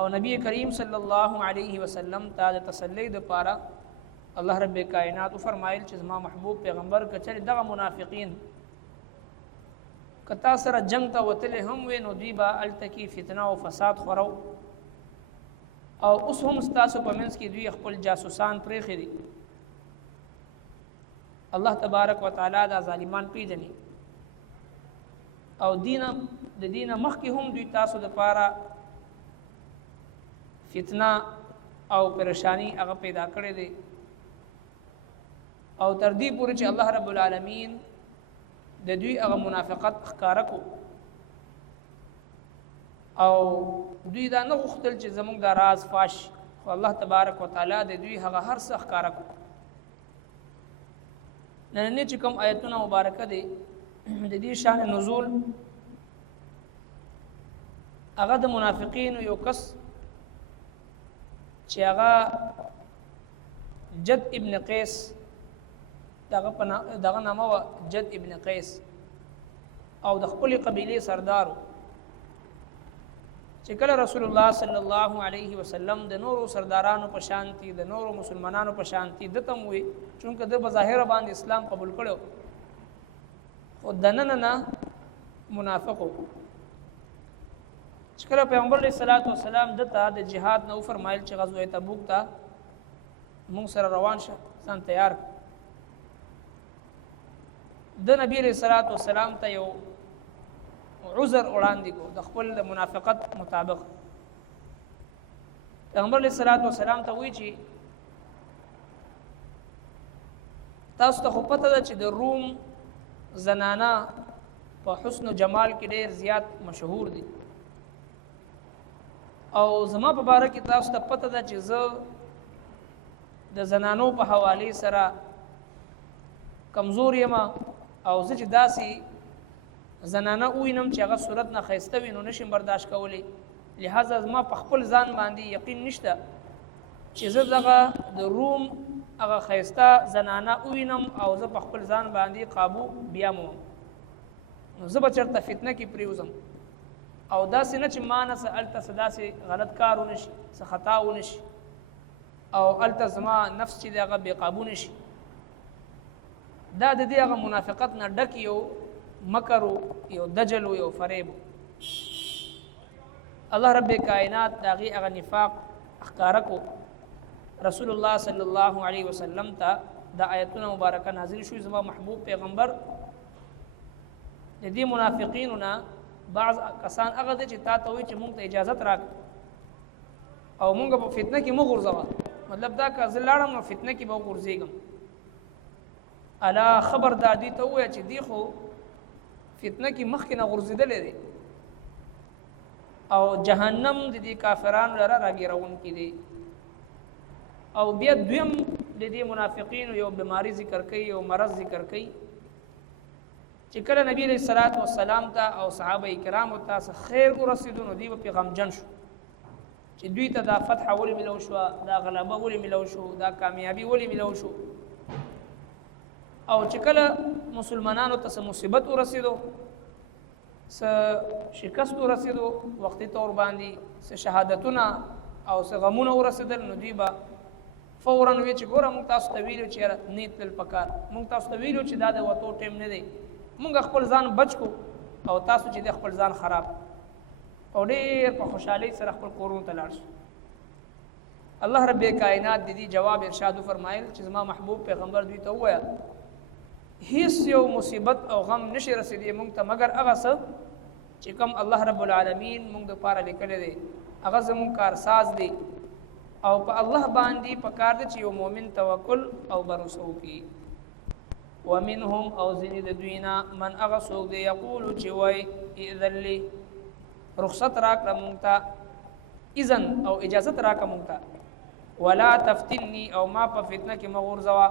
او نبی کریم صلی الله علیه وسلم ته د تسلی د پاره الله رب کائنات فرمایل چې زما محبوب پیغمبر کچره دغه منافقین کتا سره جنگ ته وتل هم وې نو دوی با التکی فتنه او فساد خورو او اوس هم ستاسو په منځ کې دوی خپل جاسوسان پرې خېدي الله تبارک وتعالى دا ظالمان پیژني او د دینه مخکې هم دوی تاسو د پاره فتنه او پریشانی هغه پیدا کړې دي او تر دې پورې چې الله رب العالمین د دوی هغه منافقت ښکارا کو او دوی دا نه غوښتل چې زموږ د راز فاش خو الله تبارک وتعالى د دوی هغه هر څه ښکارا کو نن چې کوم آیتونه مبارکه دي د دې شان نزول هغه د منافقین یو کس چې هغه جد ابن قیس دغه نامه و جد ابن قیس او د خپل قبیله سردارو چې کله رسول الله صلی الله علیه وسلم د نورو سردارانو په شانتی د نورو مسلمانانو په شانتی دته موي چونکه د بظاهر باندې اسلام قبول کړو خو دننه منافقو چې کله پیغمبر علیه الصلاۃ والسلام دته د جهاد نو فرمایل چې غزوه تبوک ته موږ سره روان شه ځان تیار د نبی علیہ الصلوۃ والسلام ته یو عذر وړاندې کو د خپل منافقت مطابق پیغمبر علیہ الصلوۃ والسلام ته وی چې تاسو ته خو پته ده چې د روم زنانه په حسن او جمال کې ډېر زیات مشهور دي او زما په باره کې تاسو ته پته ده چې زه د زنانو په حواله سره کمزور یم او زه چې داسې زنانه وینم چې هغه صورت نه ښایسته وي نو نشم برداشت کولی لہذا زما په خپل ځان باندې یقین نشته چې زه دغه د روم هغه ښایسته زنانه وینم او زه په خپل ځان باندې قابو بیا موم نو زه به چېرته فتنه کې پرېوځم او داسې نه چې ما نه څه هلته څه داسې غلط کار ونه شي څه خطا ونه شي او هلته زما نفس چې دی هغه بې قابو نه شي دا د دې هغه منافقت نه ډک یو مکر یو دجل یو فریب الله رب کائنات دا غي هغه نفاق ښکارا کو رسول الله صلی الله علیه وسلم ته دا آیتونه مبارکه نازل شو زما محبوب پیغمبر د دې منافقینو نه بعض کسان هغه دي چې تا ته وي چې مونږ ته اجازه راک او مونږ په فتنه کې مو غورځوا مطلب دا که زه لاړم نو فتنه کې به غورځېږم الا خبر دادی ته وای چې دی خو فتنه کې مخکې نه غورځېدلې دي او جهنم د دې کافرانو لره راګیرون کې دي او بیا دویم د دې منافقینو یو بیماری ذکر کوي یو مرض ذکر کوي چې کله نبی علیہ الصلوۃ والسلام ته او صحابه کرام ته خیر ورسېدو نو دوی په پیغمجن شو چې دوی ته دا فتح ولې ملو شو دا غلبه ولې ملو شو دا کامیابی ولې ملو شو او چې کله مسلمانانو ته مصیبت ورسېدو س شکست ورسېدو وختي تور باندې س شهادتونه او س غمونه ورسېدل نو دوی به فورا وی چې ګوره مونږ تاسو ته ویلو چې نیت تل پکار مونږ تاسو ته ویلو چې دا د وته ټیم نه دی مونږ خپل ځان بچ کو او تاسو چې د خپل ځان خراب او ډېر په خوشحالۍ سره خپل کورونو ته لاړ شئ الله رب کائنات د دې جواب ارشاد فرمایل چې زما محبوب پیغمبر دوی ته ووایه هیڅ یو مصیبت او غم نشي رسېدی مونږ ته مګر هغه څه چې کوم الله رب العالمین مونږ دپاره لیکلی دی هغه زمونږ کارساز دی او په الله باندې پکار دی چې یو مؤمن توکل او بروسه وکړي ومنهم او ځینې د دوی نه من هغه څوک دی یقول چې وایي اذن لي رخصت راکړه مونږ ته اذن او اجازت راکړه مونږ ته ولا تفتنی او ما په فتنه کې مه غورځوه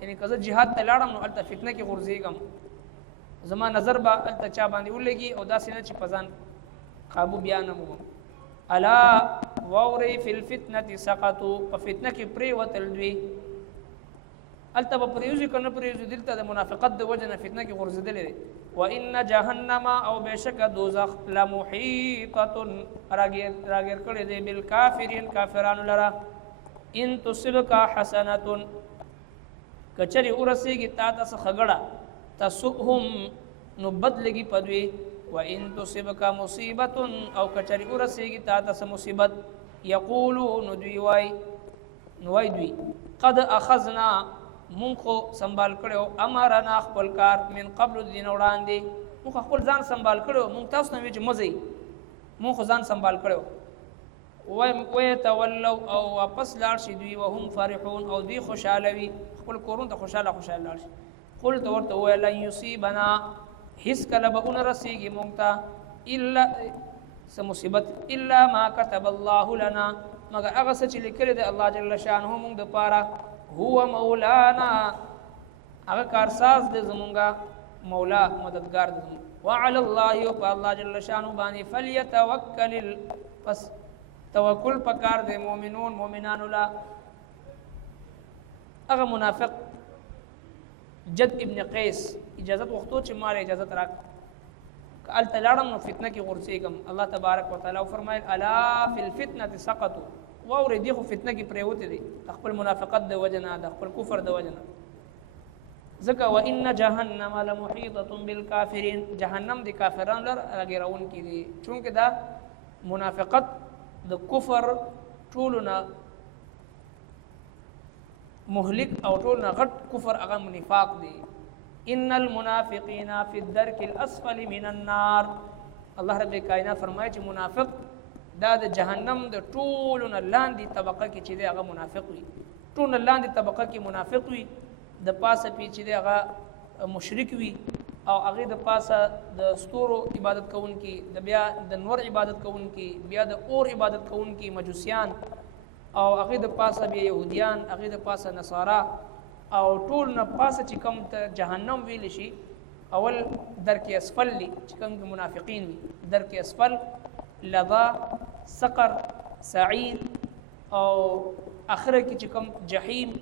یعنی که زه جهاد ته لاړم نو هلته فتنه کې غورځېږم زما نظر به هلته چا باندې ولګي او داسې نه چې په ځان قابو بیا نه مومم الا واورئ فی الفتنة سقطوا په فتنه کې پرېوتل دوی التب پریوزی کنه پریوزی دلته د منافقت د وجنه فتنه کې غرزدلې وان جهنم او بشک دوزخ لمحيطه راګر کړي دي بالکافرین کافرانو لرا ان تصبک حسنه کچری ورسیږي تا تاسو خګړه تسهم نو بدلږي پدوي وان تصبک مصیبه او کچری ورسیږي تا تاسو مصیبت یقولون دوی وای دوی قد اخذنا مونږ سنبال کړو امرنا خپل کار من قبل دین وړاندې مونږ خپل ځان سنبال کړو مونږ تاسو نه وی چې مزي مونږ ځان سنبال کړو وای تولوا او واپس لاړ شي دوی وهم فرحون او دوی خوشاله وي خپل کورون ته خوشاله لاړ شي قل تو ورته وای لن یصيبنا هیڅ کله به اون رسیږي مونږ ته الا مصیبت الا ما كتب الله لنا مگر هغه څه چې لیکل دي الله جل شانه مونږ د پاره هو مولانا هغه کارساز دې زمونږه مولا مددگار دې وعلى الله والله جل شانه باندې فليتوکل پس توکل پکار دې مؤمنون مؤمنان لا هغه منافق جد ابن قیس اجازت وختو چې مال اجازت راک ال تلارم نو فتنه کې غرسیګم الله تبارک وتعالى فرمایل الا فی الفتنه سقطوا واوري دی خو فتنه کې پریوته دي خپل منافقت د وجنه د خپل کفر د وجنه زکه وان جهنم لمحيطه بالکافرین جهنم د کافرانو لر راګراون کې دي چونکه دا منافقت د کفر ټولنا مهلك او ټولنا غټ کفر هغه نفاق دي ان المنافقین فی الدرک الاسفل من النار الله رب کائنات فرمایي چې منافق دا د جهنم د ټولو لاندې طبقه کې چې دی هغه منافق وي ټول لاندې طبقه کې منافق وي د پاسه پی چې دی هغه مشرک وي او هغه د پاسه د ستورو عبادت کوونکي د بیا د نور عبادت کوونکي بیا د اور عبادت کوونکي مجوسیان او هغه د پاسه بیا يهوديان هغه د پاسه نصارا او ټول نه پاسه چې کوم ته جهنم ویل شي اول درک اسفل لي چې کوم منافقین وي درک اسفل لظا سقر سعیر او اخره کې چې کوم جهنم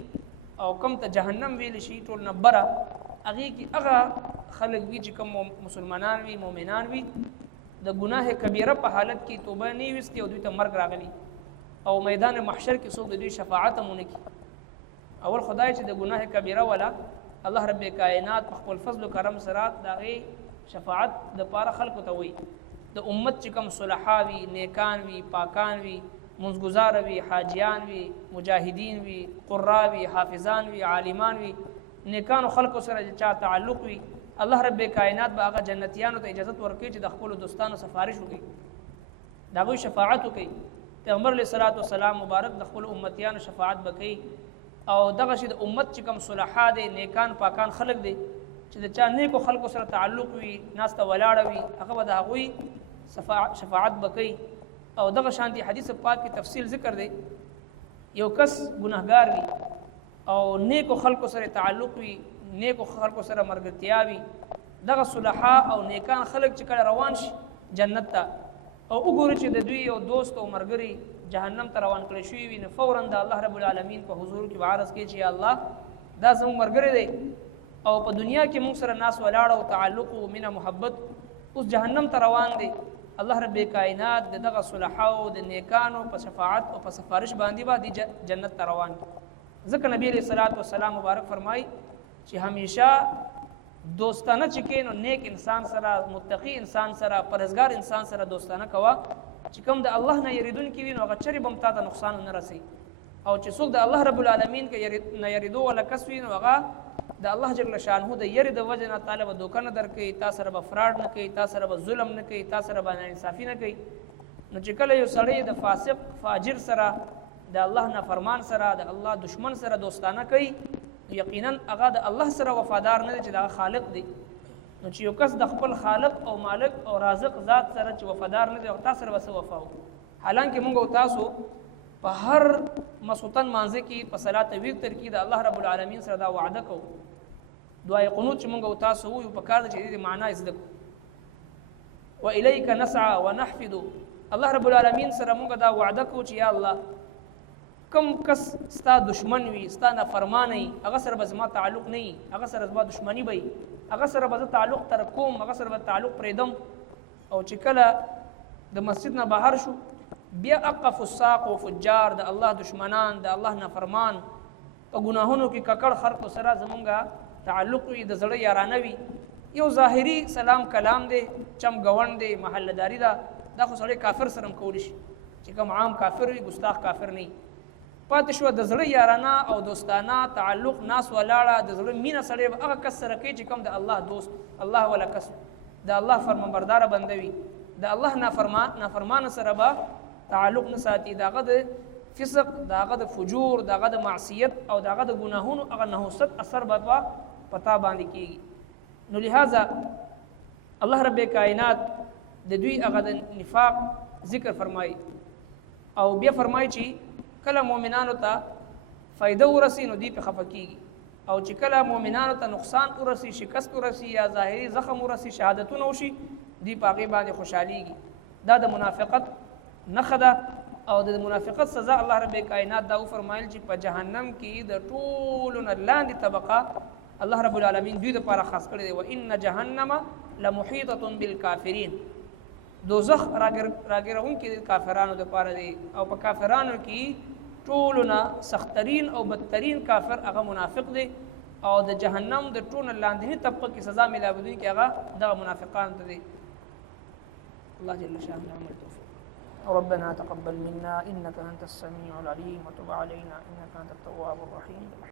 او کوم ته جهنم ویل شي ټول نه بره هغه کې هغه خلک وی چې کوم مسلمانان وي مؤمنان وي د ګناه کبیره په حالت کې توبه نه وستي او دوی ته مرګ راغلي او میدان محشر کې څوک د دوی شفاعت مونږ کی اول خدای چې د ګناه کبیره ولا الله رب کائنات په خپل فضل او کرم سره دغه شفاعت د پاره خلکو ته وي د امت چې کوم صلحاوي نیکان وي پاکان وي منځګزار وي حاجیان وي مجاهدین وي قراوي حافظان وي عالمان وي نیکان خلکو سره چې تعلق وي الله رب کائنات به هغه جنتیانو ته اجازه ورکړي چې د خپل دوستانو سفارش وکړي دغه شفاعت وکړي پیغمبر علیه الصلاۃ والسلام مبارک د خپل امتیانو شفاعت وکړي او دغه چې د امت چې کوم صلحا دي نیکان پاکان خلک دي چې د چا نیکو خلکو سره تعلق وي ناسته ولاړه وي هغه به د هغوی شفاعت وکړي او دغه شانتي حدیث پاک کی تفصیل ذکر دی یو کس ګناهګار وي او نیکو خلکو سره تعلق وي نیکو خلکو سره مرګتیا وي دغه صلحا او نیکان خلک چې کله روان شي جنت ته او وګوري چې د دوی یو دوست او مرګري جهنم ته روان کړی شوی وي نو فورا د الله رب العالمین په حضور کې عرض کوي چې الله دا زموږ مرګري دی او په دنیا کې موږ سره ناس ولاړ او تعلق او مینه محبت اوس جهنم ته روان دی الله رب کائنات دغه صلحا او د نیکانو په شفاعت او په سفارش باندې جنت ته روان ځکه نبی علیہ الصلوۃ والسلام مبارک فرمای چې همیشه دوستانه چې کینو نیک انسان سره متقی انسان سره پرهیزګار انسان سره دوستانه کوا چې کوم د الله نه یریدون کې وینو هغه چری بم تا ته نقصان نه رسي او چې څوک د الله رب العالمین کې نه یریدو ولا کس وینو هغه د الله جل شانه د یری د وجه نه طالب دوکان درکې تاسو سره به فراډ نه کوي تاسو سره به ظلم نه کوي تاسو سره به انصافي نه کوي نو چې کله یو سړی د فاسق فاجر سره د الله نه فرمان سره د الله دشمن سره دوستانه کوي یقینا هغه د الله سره وفادار نه دی چې د خالق دی نو چې یو کس د خپل خالق او مالک او رازق ذات سره چې وفادار نه دی او تاسو سره وسو وفاو حالانکه موږ تاسو په هر مسوتن مانځه کې په صلات وتر کې د الله رب العالمین سره دا وعده کو دعای قنوت چې موږ تاسو وو په کار چې دې معنا زده و الیک نسعى ونحفظ الله رب العالمین سره موږ دا وعده کو چې یا الله کم کس ستا دشمن وي ستا نافرمان وي هغه سره به زما تعلق نه وي هغه سره زما دشمني به وي هغه سره به زه تعلق تر کوم هغه سره به تعلق پرېږدم او چې کله د مسجد نه بهر شو بیا اقف الساق و فجار د الله دشمنان د الله نافرمان په ګناهونو کې ککړ خلقو سره زمونږه تعلق وي د زړه یارانه وي یو ظاهري سلام کلام دی چم ګوند دی محلداري ده دا خو سړی کافر سره هم کولی شي چې کوم عام کافر وي ګستاخ کافر نه وي پاتې شوه د زړه یارانه او دوستانه تعلق ناس ولاړه د زړه مینه سړی به هغه کس سره کوي چې کوم د الله دوست الله والا کس د الله فرمانبرداره بنده وي د الله نافرمان سره به تعلق نه ساتي د هغه د فسق د هغه د فجور د هغه د معصیت او د هغه د ګناهونو هغه نحوست اثر به پتا باندې کېږي نو لہذا الله رب کائنات د دوی هغه د نفاق ذکر فرمایي او بیا فرمایي چې کله مؤمنانو ته فائدہ ورسی نو دی په خفه کېږي او چې کله مؤمنانو ته نقصان ورسی شکست ورسی یا ظاهري زخم ورسی شهادتونه وشي دی په هغې باندې خوشحالیږي دا د منافقت نښه ده او د منافقت سزا الله رب کائنات دا وفرمایل چې په جهنم کې د ټولو نه لاندې طبقه الله رب العالمین دوی دپاره خاص کړی دی وان جهنم لمحیطه بالکافرین دوزخ راګرونکي د کافرانو دپاره دی او په کافرانو کې ټولو نه سختترین او بدترین کافر هغه منافق دی او د جهنم د ټولو لاندني طبقه کې سزا ملاویدونکي هغه دغه منافقان ته دی الله جل شانه عمل توفیق ربنا تقبل منا إنك أنت السميع العليم وتب علينا إنك أنت التواب الرحيم